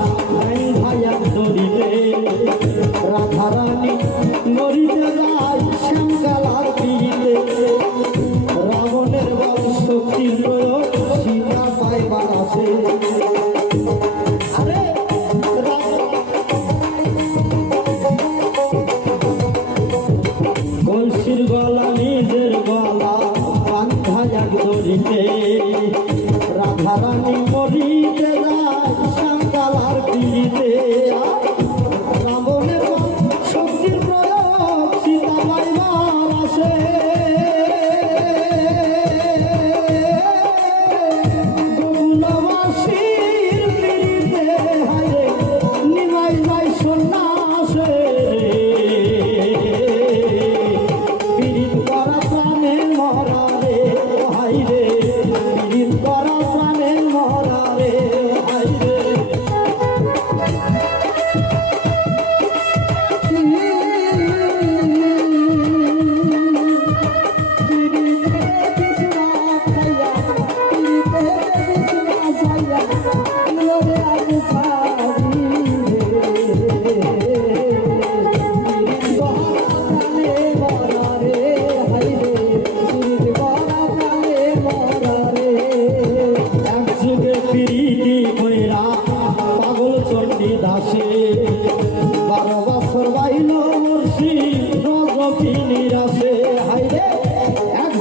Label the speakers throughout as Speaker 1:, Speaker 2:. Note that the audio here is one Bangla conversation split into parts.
Speaker 1: Oh, oh, oh.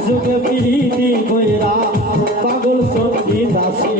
Speaker 1: একযুগে প্রীতি কইরা পাগল সঙ্গী দাসে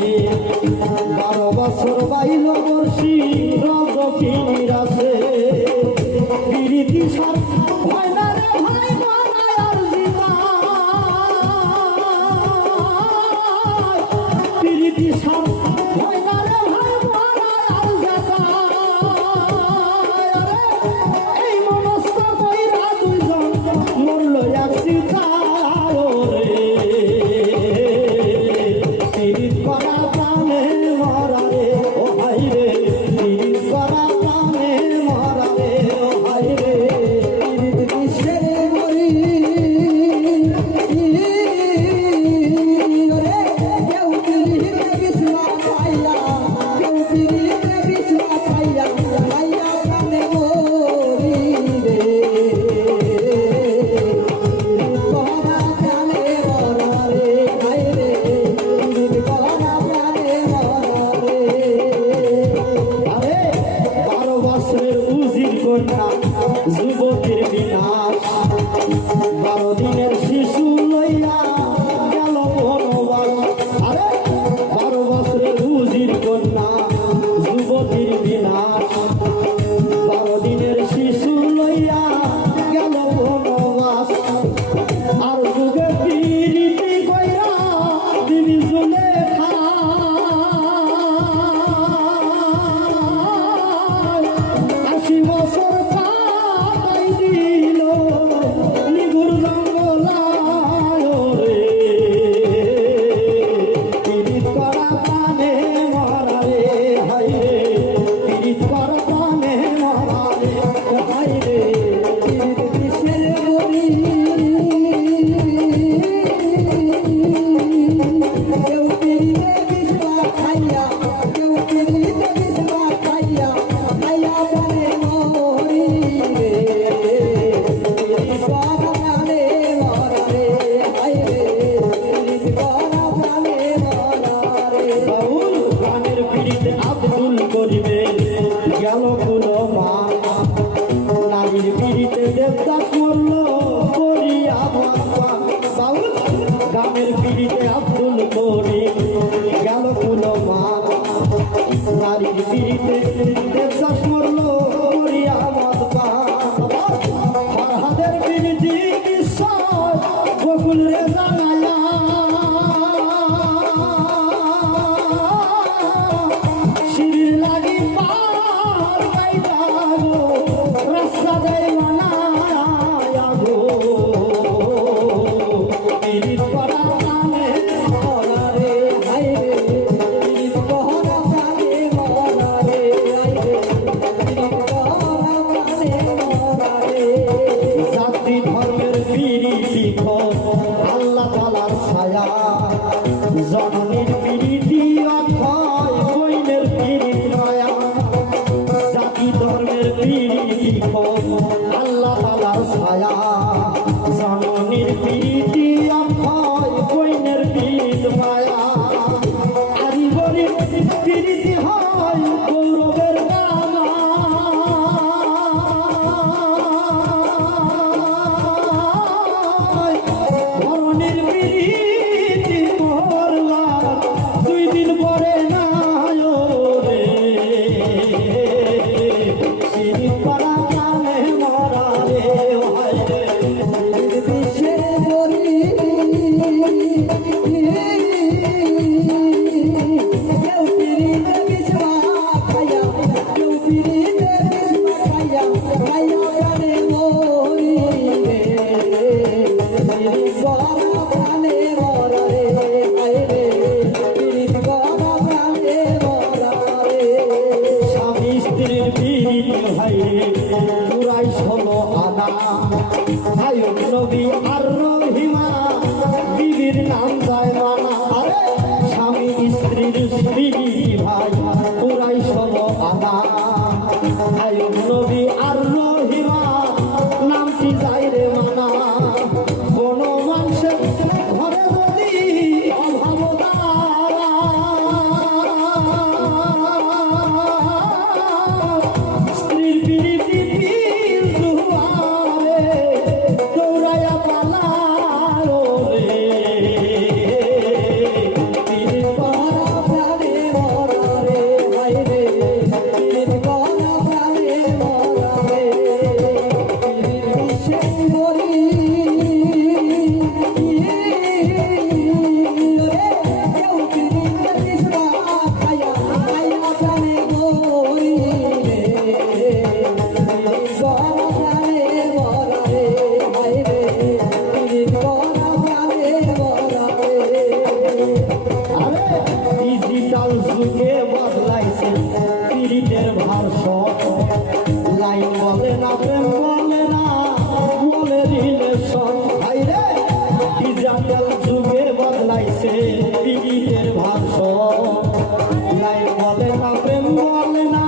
Speaker 1: বলে না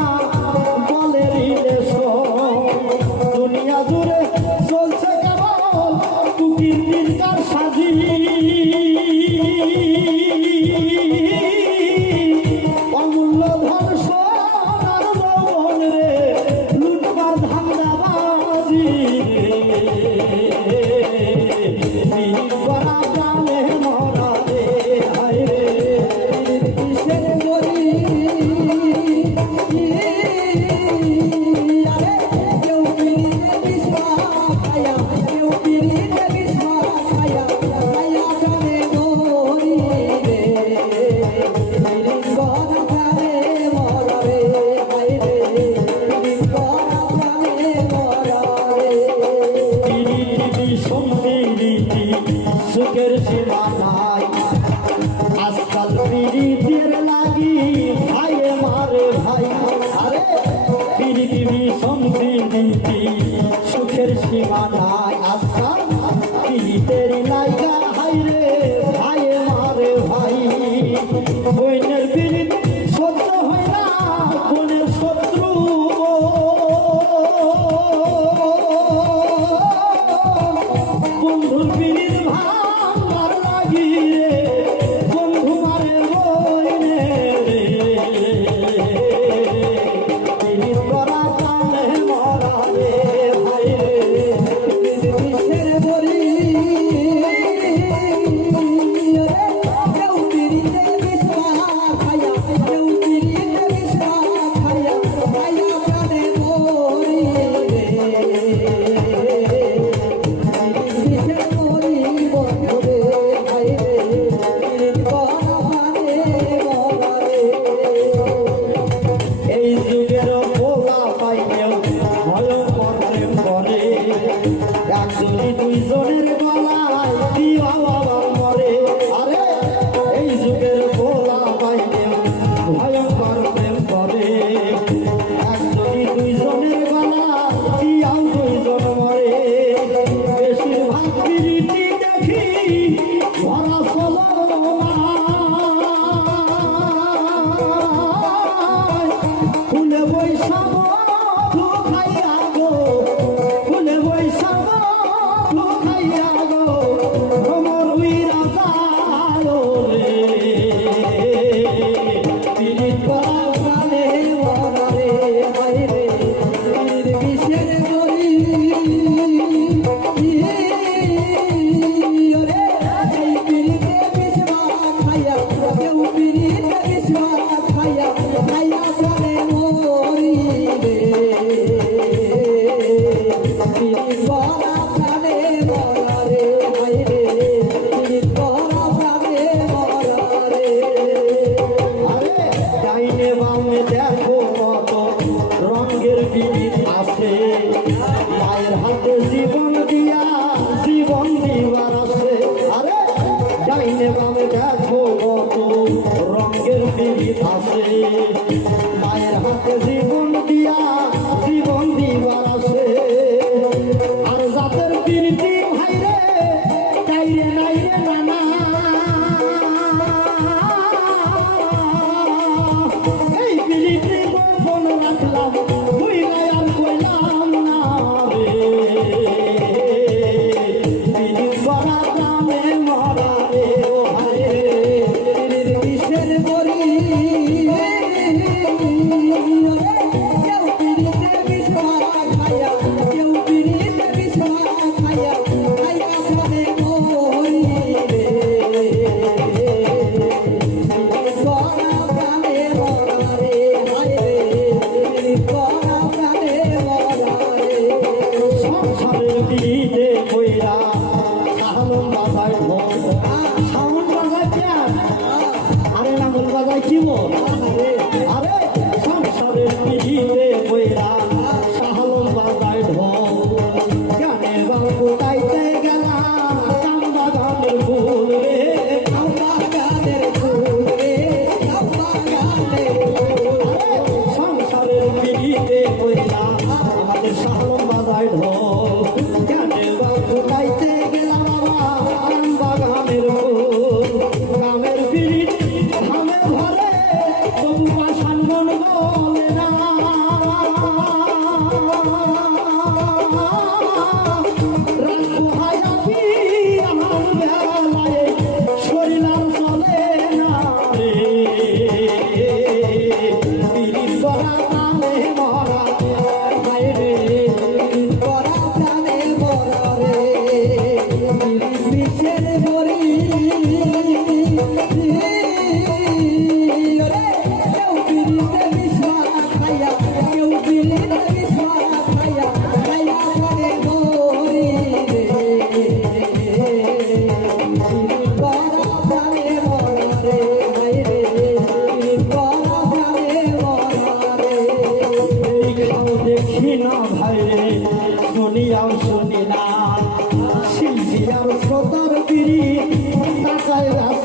Speaker 1: সুখের সীমা নাই। la তাকায় রাস্তাকে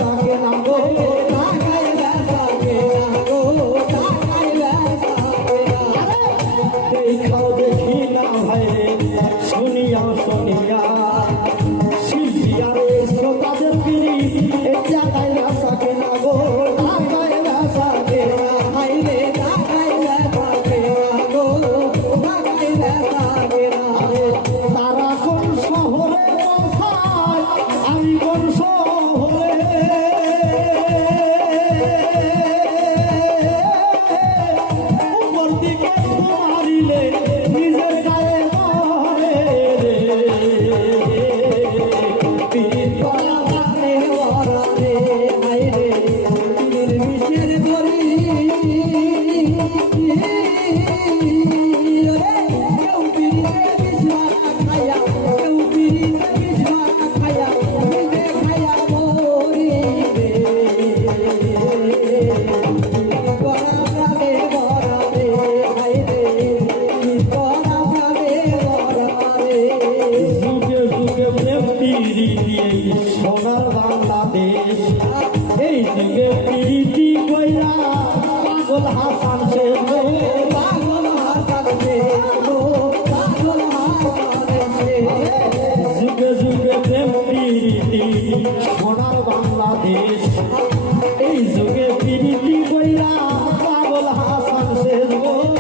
Speaker 1: Oh.